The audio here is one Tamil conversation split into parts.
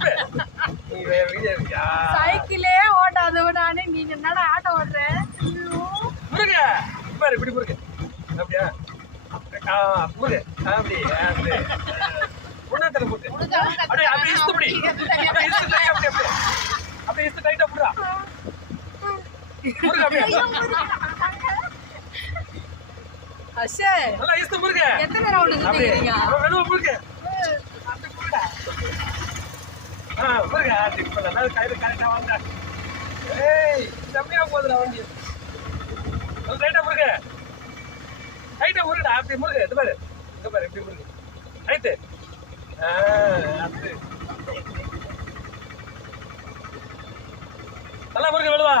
திருப்பி நீ வேற வீடியோ இருக்கியா சைக்கிளே ஓட்டாத விடானே நீங்க என்னடா ஆட்டோ ஓடுற முருக பாரு இப்படி முருக அப்படியா முருக அப்படி அப்படி உன்னத்துல முருக அப்படியே அப்படியே இஸ்து இப்படி அப்படியே இஸ்து டைட் அப்படியே அப்படியே இஸ்து டைட்டா புடுறா முருக அப்படியே அஷே நல்லா இஸ்து முருக எத்தனை ரவுண்ட் சுத்திக்கிறீங்க வெளுவ முருக முருக அது இப்ப நல்லா கயிறு கரெக்டா வாங்க ஏய் செம்மையா போகுதுடா வண்டி ரைட்டா முருக ரைட்டா முருகடா அப்படி முருக இது பாரு இங்க பாரு இப்படி முருக ரைட்டு நல்லா முருக விழுவா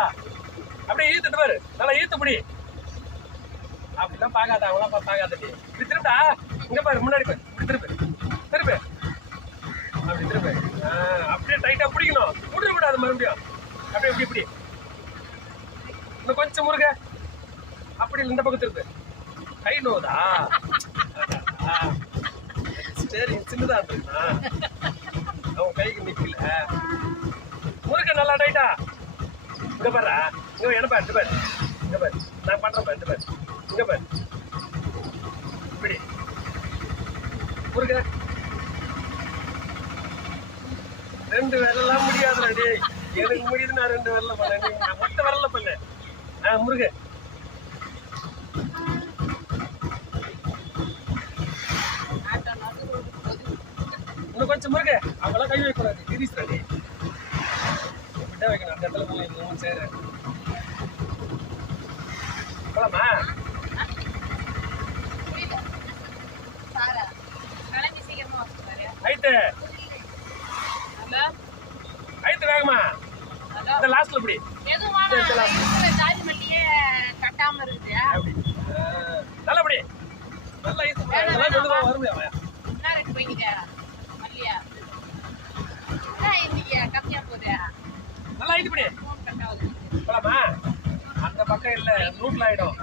அப்படியே ஈத்துட்டு பாரு நல்லா ஈத்து முடி அப்படிலாம் பார்க்காத அவங்களாம் பார்க்காதடி இப்படி திரும்பா இங்க பாரு முன்னாடி பாரு இப்படி திருப்பு அப்படி திருப்பு அப்படியே டைட்டா பிடிக்கணும் விட்டுறக்கூடாது மறுபடியும் அப்படியே இப்படி இப்படி இன்னும் கொஞ்சம் முருக அப்படி இந்த பக்கம் திருப்பு கை நோதா சரி சின்னதா இருக்குண்ணா அவன் கைக்கு நிக்கல முருக நல்லா டைட்டா இங்க பாரு இங்க என்ன பாரு பாரு இங்க பாரு நான் பண்றேன் பாரு பாரு இங்க பாரு இப்படி முருக ரெண்டு விரலாம் முடியாதுடா டேய் எனக்கு முடியுது நான் ரெண்டு விரல பண்ணேன் நான் மொத்த விரல பண்ணேன் முருக இன்னும் கொஞ்சம் முருக அவங்களாம் கை வைக்கூடாது திரிஸ்டா டேய் விட்டா வைக்கணும் அந்த இடத்துல போய் சேர போலாமா ஐட்டு ஐட்டு வேகமா இந்த லாஸ்ட்ல இப்படி கட்டாம இருக்கு நல்லபடி நல்லா ஈத்து வருமே நல்லா ஈத்து படி போலாமா அந்த பக்கம் இல்ல ரூட்ல ஆயிடும்